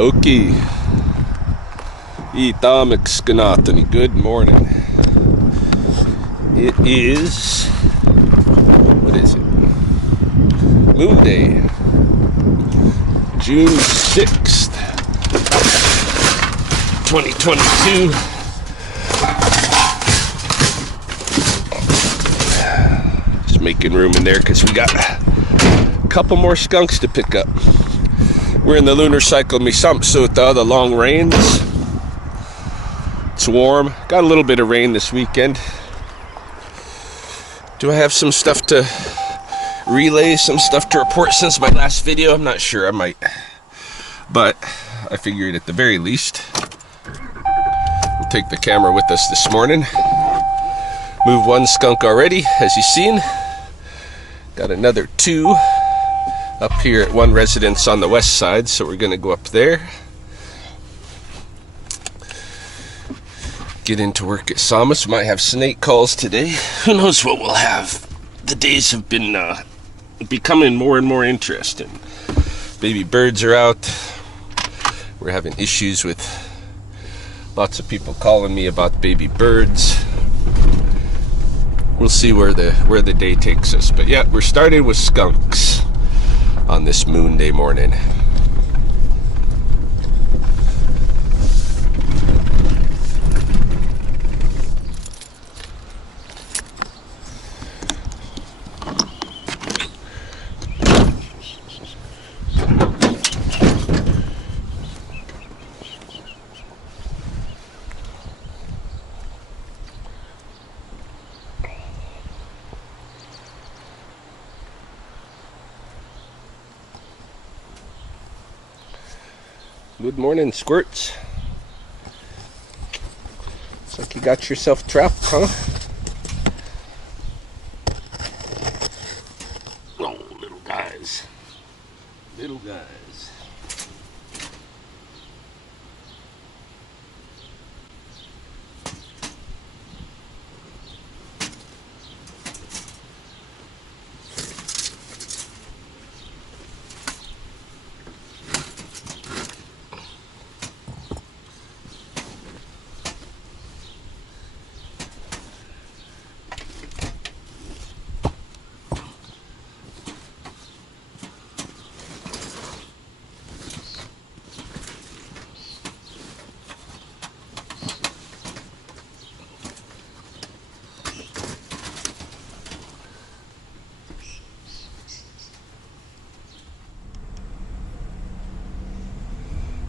Okay. Good morning. It is, what is it? Moon Day, June 6th, 2022. Just making room in there because we got a couple more skunks to pick up. We're in the lunar cycle Misamsuta, the long rains. It's warm. Got a little bit of rain this weekend. Do I have some stuff to relay, some stuff to report since my last video? I'm not sure, I might. But I figured at the very least, we'll take the camera with us this morning. Move one skunk already, as you've seen. Got another two up here at one residence on the west side, so we're gonna go up there. Get into work at Samus. Might have snake calls today. Who knows what we'll have. The days have been becoming more and more interesting. Baby birds are out. We're having issues with lots of people calling me about baby birds. We'll see where the day takes us. But yeah, we're starting with skunks on this Moon Day morning. Good morning, squirts. Looks like you got yourself trapped, huh? Oh, little guys. Little guys.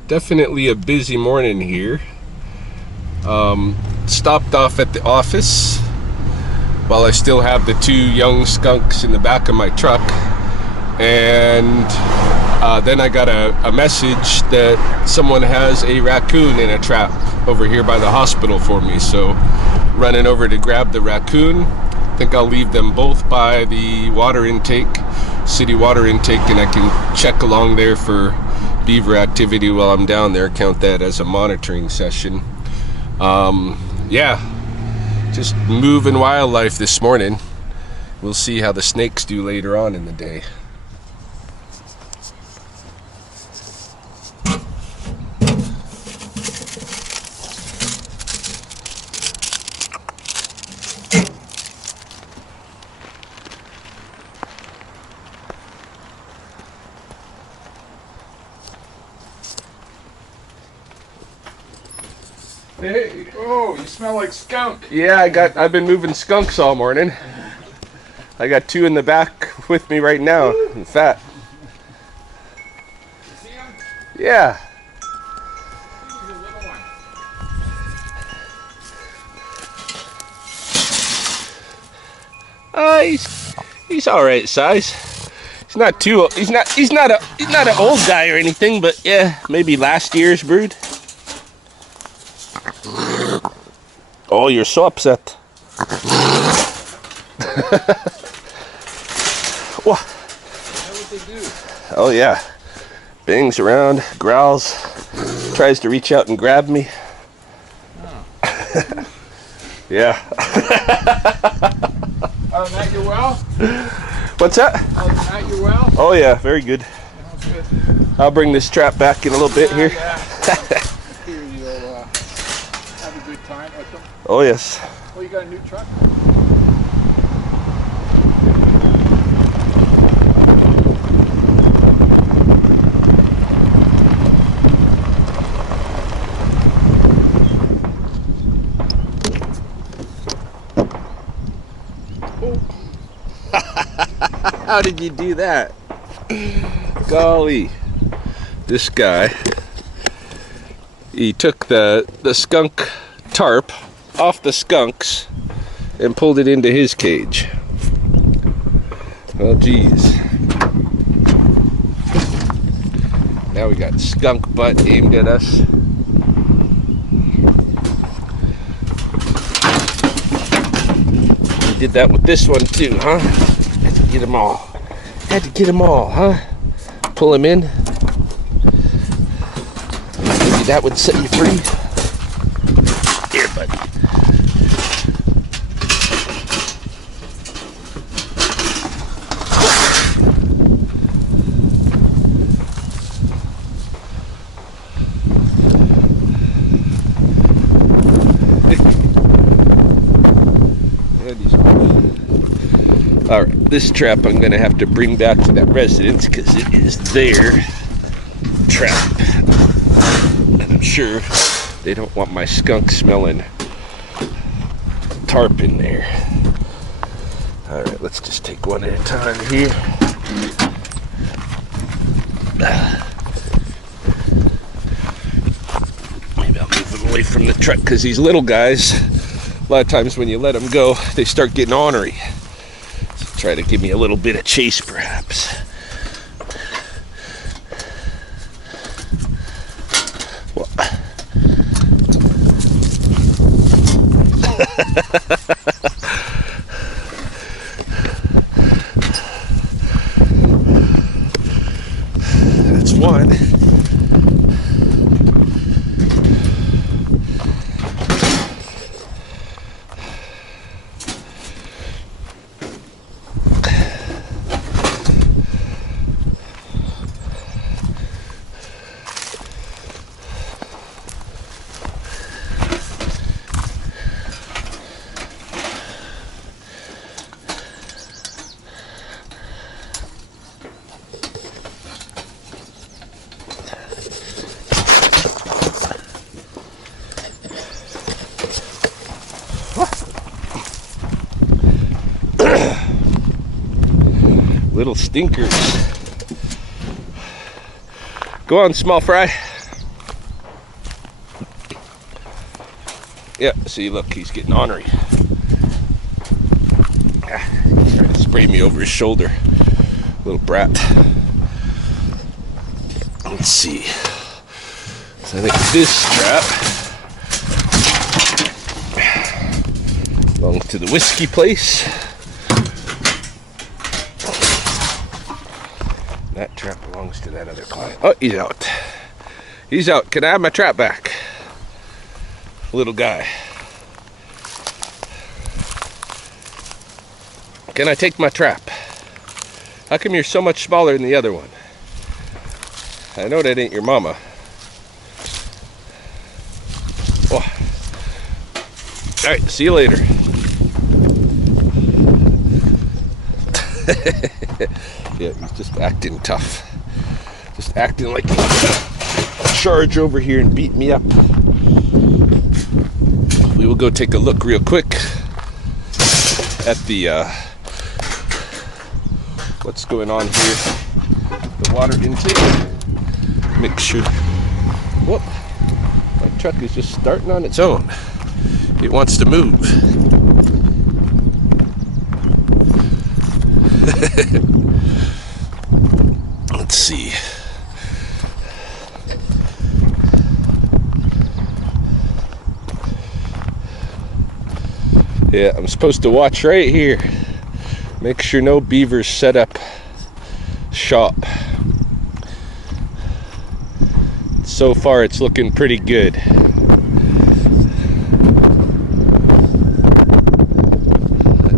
Definitely a busy morning here. Stopped off at the office while I still have the two young skunks in the back of my truck, and then I got a message that someone has a raccoon in a trap over here by the hospital for me, so running over to grab the raccoon. I think I'll leave them both by the water intake, city water intake, and I can check along there for beaver activity while I'm down there. Count that as a monitoring session. Yeah, just moving wildlife this morning. We'll see how the snakes do later on in the day. Hey, oh, you smell like skunk. Yeah, I've been moving skunks all morning. I got two in the back with me right now, in fact. You see him? Yeah. He's a little one. He's all right size. He's not too. He's not an old guy or anything, but yeah, maybe last year's brood. Oh, you're so upset. What? What they do? Oh yeah, bangs around, growls, tries to reach out and grab me. Oh. Yeah. Matt, you're well? What's that? Matt, you're well? Oh yeah, very good. That's good. I'll bring this trap back in a little bit here. Here you'll have a good time with them. Oh yes. Well, you got a new truck? How did you do that? Golly. This guy, he took the skunk tarp off the skunks and pulled it into his cage. Well, geez. Now we got skunk butt aimed at us. You did that with this one too, huh? Had to get them all. Had to get them all, huh? Pull him in. Maybe that would set you free. Here, buddy. All right, this trap I'm gonna have to bring back to that residence because it is their trap. And I'm sure they don't want my skunk smelling tarp in there. All right, let's just take one at a time here. Maybe I'll move them away from the truck because these little guys, a lot of times when you let them go, they start getting ornery. Try to give me a little bit of chase, perhaps. Well. That's one. Little stinkers. Go on, small fry. Yeah, see, look, he's getting ornery. He's trying to spray me over his shoulder. Little brat. Let's see. So I think this trap belongs to the whiskey place. That trap belongs to that other client. Oh, he's out. He's out. Can I have my trap back? Little guy. Can I take my trap? How come you're so much smaller than the other one? I know that ain't your mama. Oh. Alright, see you later. Yeah, he's just acting tough. Just acting like he's gonna charge over here and beat me up. We will go take a look real quick at the what's going on here. The water intake. Make sure. Whoop! My truck is just starting on its own. It wants to move. Let's see. Yeah, I'm supposed to watch right here. Make sure no beavers set up shop. So far it's looking pretty good. I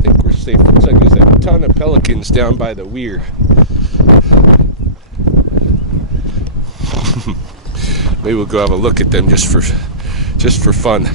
think we're safe. Looks like there's a ton of pelicans down by the weir. Maybe we'll go have a look at them just for fun.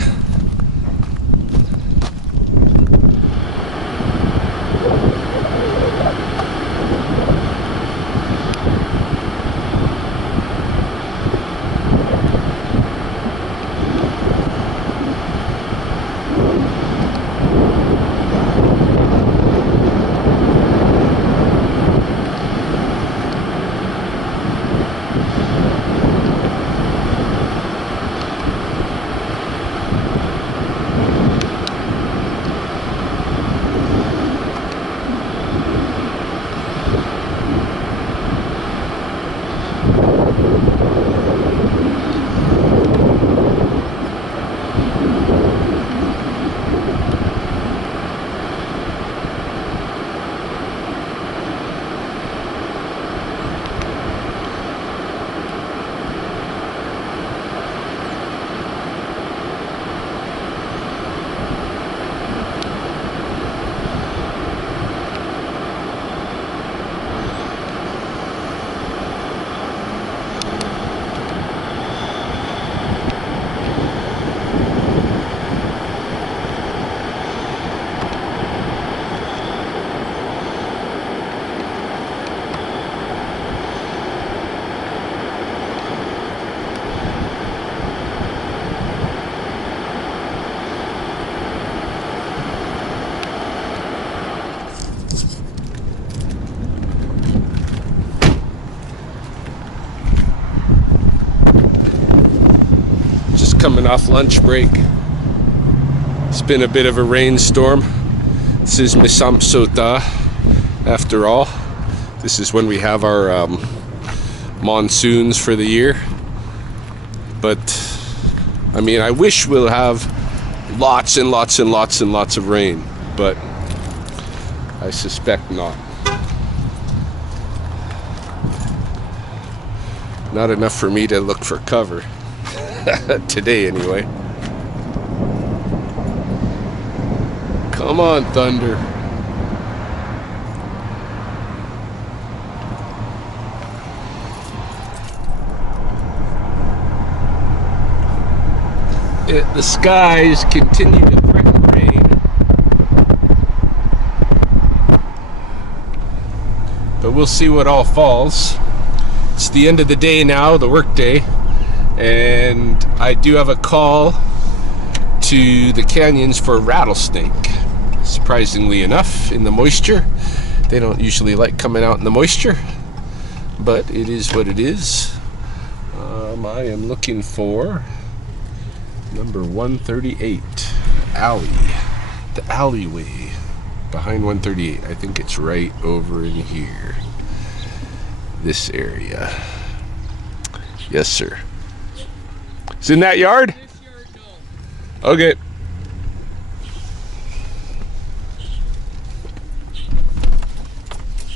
Coming off lunch break. It's been a bit of a rainstorm. This is Misamsota after all. This is when we have our monsoons for the year. But I mean, I wish we'll have lots and lots and lots and lots of rain, but I suspect not. Not enough for me to look for cover. Today anyway. Come on, thunder. The skies continue to threaten rain. But we'll see what all falls. It's the end of the day now, the work day. And I do have a call to the canyons for a rattlesnake. Surprisingly enough, in the moisture. They don't usually like coming out in the moisture, but it is what it is. I am looking for number 138, alley. The alleyway behind 138. I think it's right over in here. This area. Yes, sir. It's in that yard? This yard, no. Okay.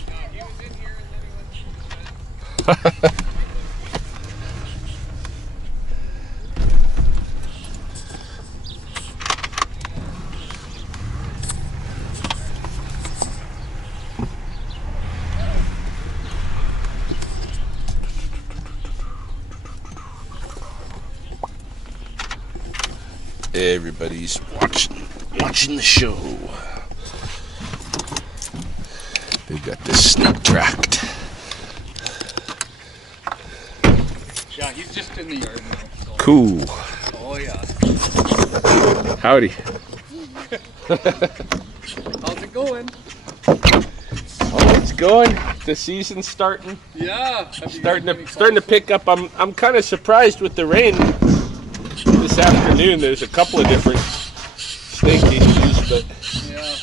Yeah, he was in here and then he went to bed. Everybody's watching the show. They've got this snake tracked. Yeah, he's just in the yard now. So. Cool. Oh yeah. Howdy. How's it going? Oh, it's going. The season's starting. Yeah. Starting to pick up. I'm kind of surprised with the rain this afternoon. There's a couple of different snake issues, but yeah.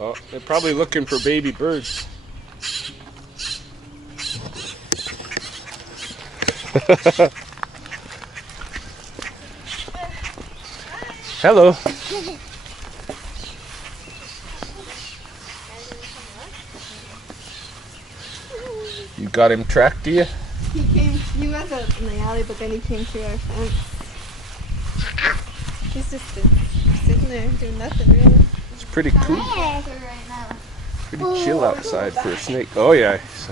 Oh, they're probably looking for baby birds. Hello. You got him tracked, do you? He was out in the alley, but then he came through our fence. He's just been sitting there doing nothing really. It's pretty cool. Right now. Pretty chill outside for a snake. Oh yeah, he's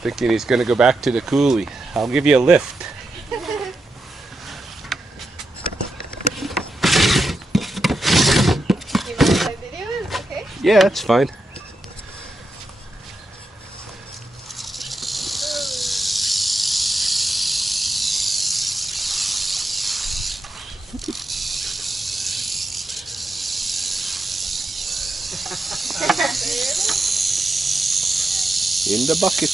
thinking he's gonna go back to the coulee. I'll give you a lift. You mind my video? Is it okay? Yeah, that's fine. In the bucket.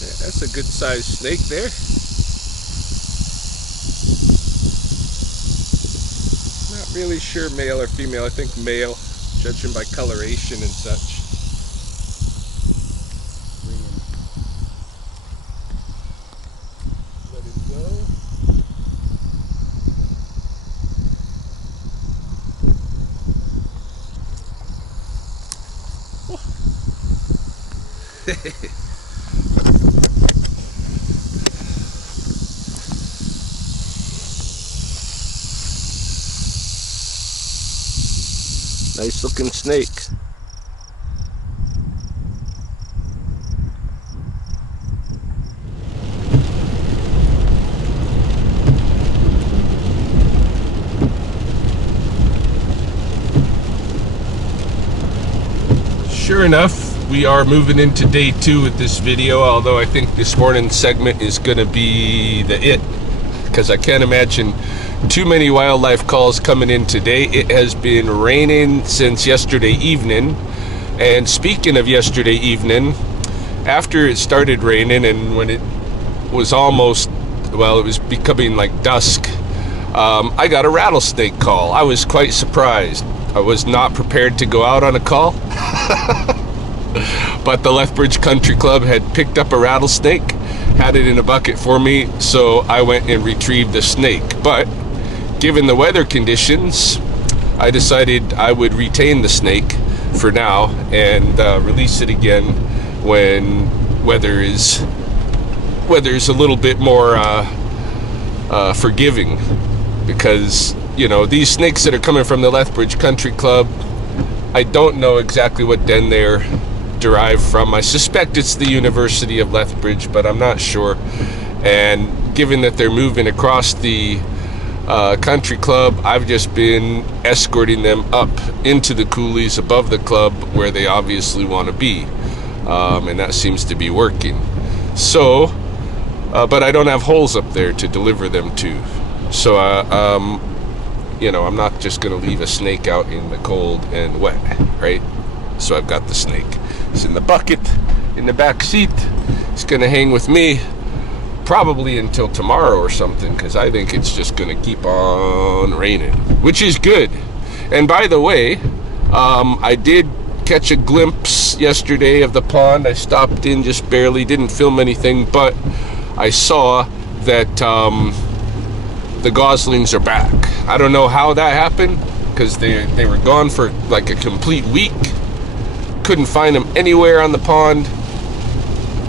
Yeah, that's a good sized snake there. Not really sure male or female. I think male, judging by coloration and such. Let it go. Nice looking snake. Sure enough, we are moving into day 2 with this video, although I think this morning's segment is going to be because I can't imagine too many wildlife calls coming in today. It has been raining since yesterday evening, and speaking of yesterday evening, after it started raining and when it was almost, well, it was becoming like dusk, I got a rattlesnake call. I was quite surprised. I was not prepared to go out on a call. But the Lethbridge Country Club had picked up a rattlesnake, had it in a bucket for me, so I went and retrieved the snake. But given the weather conditions, I decided I would retain the snake for now and release it again when weather is a little bit more forgiving. Because, you know, these snakes that are coming from the Lethbridge Country Club, I don't know exactly what den they're derived from. I suspect it's the University of Lethbridge, but I'm not sure. And given that they're moving across the country club, I've just been escorting them up into the coulees above the club where they obviously want to be. And that seems to be working. So, but I don't have holes up there to deliver them to. So, you know, I'm not just going to leave a snake out in the cold and wet, right? So I've got the snake. It's in the bucket, in the back seat. It's going to hang with me probably until tomorrow or something, because I think it's just going to keep on raining, which is good. And by the way, I did catch a glimpse yesterday of the pond. I stopped in just barely, didn't film anything, but I saw that the goslings are back. I don't know how that happened, because they were gone for like a complete week. Couldn't find them anywhere on the pond.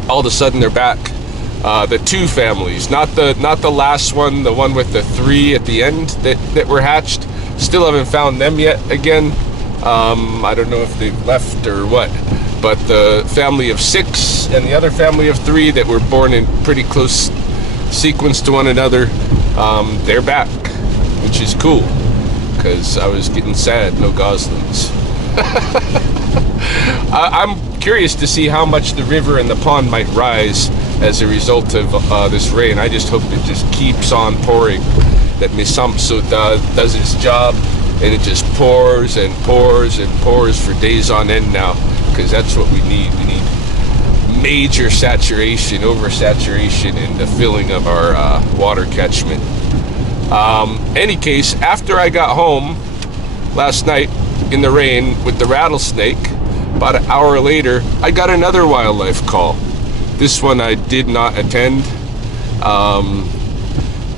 All of a sudden they're back. The 2 families, not the last one, the one with the 3 at the end that were hatched. Still haven't found them yet again. I don't know if they've left or what, but the family of 6 and the other family of 3 that were born in pretty close sequence to one another, they're back, which is cool, because I was getting sad, no goslings. I'm curious to see how much the river and the pond might rise as a result of this rain. I just hope it just keeps on pouring, that Misamso does its job, and it just pours and pours and pours for days on end now, because that's what we need. We need major saturation, oversaturation in the filling of our water catchment. Any case, after I got home last night in the rain with the rattlesnake, about an hour later, I got another wildlife call. This one I did not attend.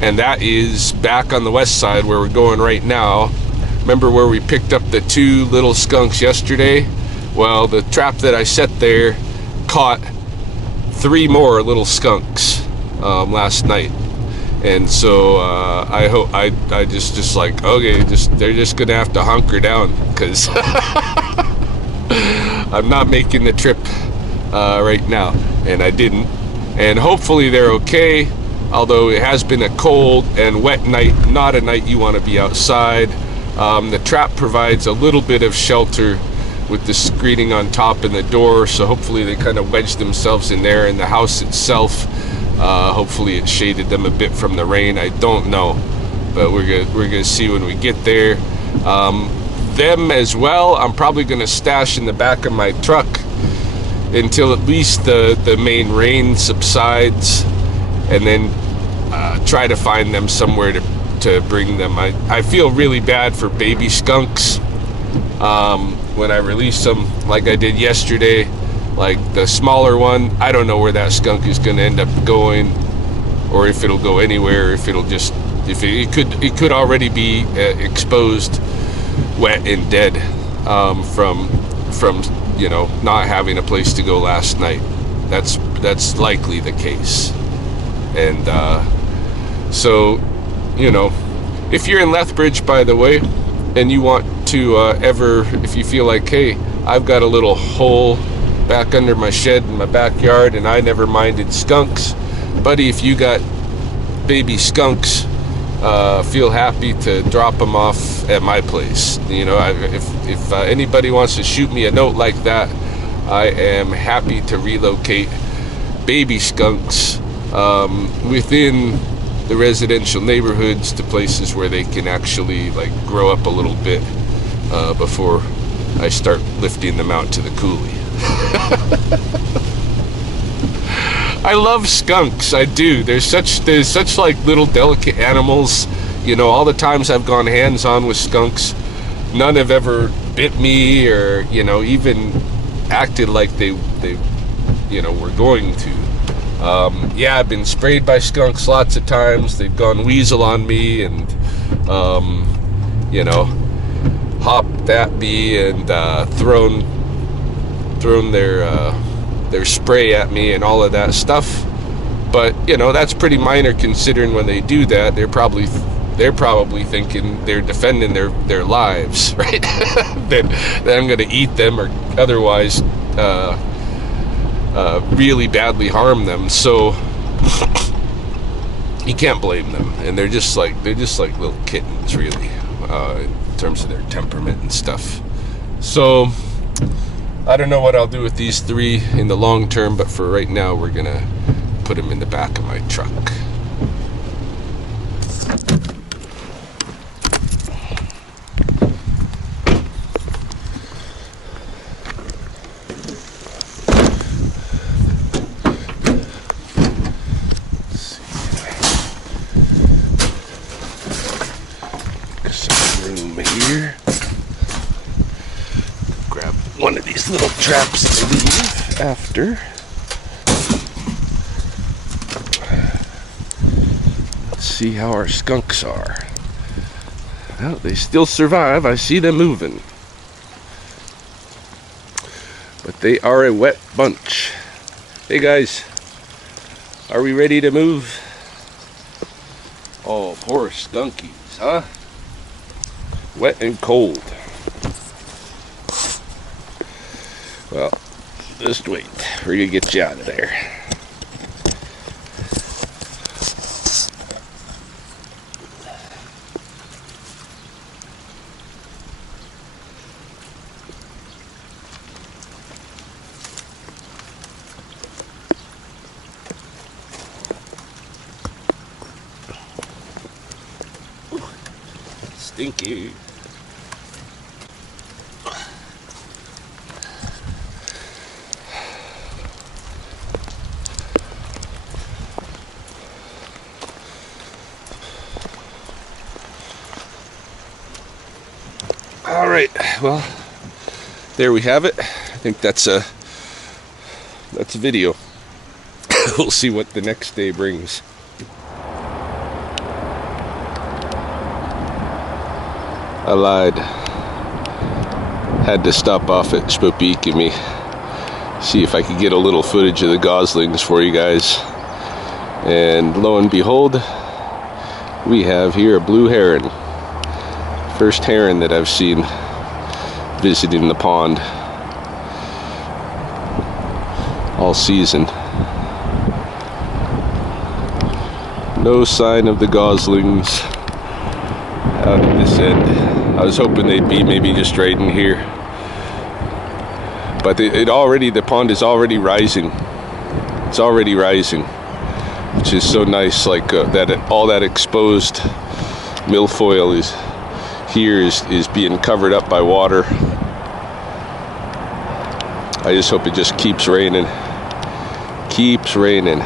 and that is back on the west side where we're going right now. Remember where we picked up the 2 little skunks yesterday? Well, the trap that I set there caught 3 more little skunks last night. And so I hope I just like, okay, they're just gonna have to hunker down, because I'm not making the trip right now, and I didn't. And hopefully they're okay, although it has been a cold and wet night, not a night you want to be outside. The trap provides a little bit of shelter with the screening on top and the door, so hopefully they kind of wedged themselves in there. In the house itself, hopefully it shaded them a bit from the rain. I don't know, but we're gonna see when we get there. Them as well, I'm probably gonna stash in the back of my truck until at least the main rain subsides, and then try to find them somewhere to bring them. I feel really bad for baby skunks when I release them, like I did yesterday. Like the smaller one, I don't know where that skunk is going to end up going, or if it'll go anywhere, if it'll just, it could already be exposed, wet and dead from you know, not having a place to go last night. That's likely the case. And so, you know, if you're in Lethbridge, by the way, and you want to if you feel like, hey, I've got a little hole back under my shed in my backyard and I never minded skunks, buddy, if you got baby skunks, feel happy to drop them off at my place. You know, if anybody wants to shoot me a note like that, I am happy to relocate baby skunks within the residential neighborhoods to places where they can actually like grow up a little bit before I start lifting them out to the coulee. I love skunks, I do. There's such like little delicate animals. You know, all the times I've gone hands-on with skunks, none have ever bit me or, you know, even acted like they you know, were going to. Yeah, I've been sprayed by skunks lots of times. They've gone weasel on me and you know, hopped at me and thrown their spray at me and all of that stuff. But you know, that's pretty minor considering when they do that, they're probably thinking they're defending their lives, right? that I'm gonna eat them or otherwise really badly harm them. So you can't blame them, and they're just like little kittens, really, in terms of their temperament and stuff. So I don't know what I'll do with these 3 in the long term, but for right now, we're gonna put them in the back of my truck. Some room here. Grab one of these little traps to leave after. Let's see how our skunks are. Well, they still survive. I see them moving. But they are a wet bunch. Hey guys, are we ready to move? Oh, poor skunkies, huh? Wet and cold. Well, just wait. We're gonna get you out of there. Stinky. All right, well, there we have it. I think that's a video. We'll see what the next day brings. I lied. Had to stop off at Spokane, see if I could get a little footage of the goslings for you guys. And lo and behold, we have here a blue heron. First heron that I've seen visiting the pond all season. No sign of the goslings out at this end. I was hoping they'd be maybe just right in here, but the pond is already rising. It's already rising, which is so nice. Like all that exposed milfoil is being covered up by water. I just hope it just keeps raining. Keeps raining.